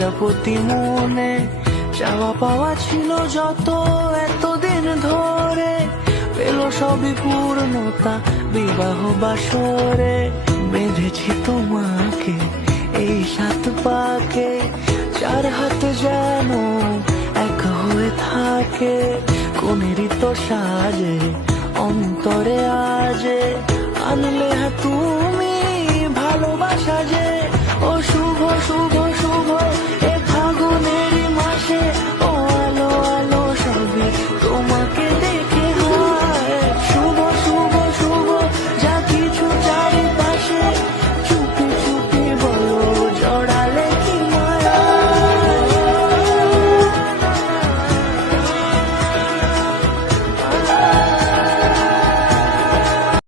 প্রজাপতি মনে চাওয়া পাওয়া ছিল যত এতদিন ধরে, পেল সবই পূর্ণতা বিবাহ বাসরে। বেঁধেছি তোমাকে এই সাত পাকে, চার হাত যেন এক হয়ে থাকে। কোনেরই তো সাজে অন্তরে আজে আনলে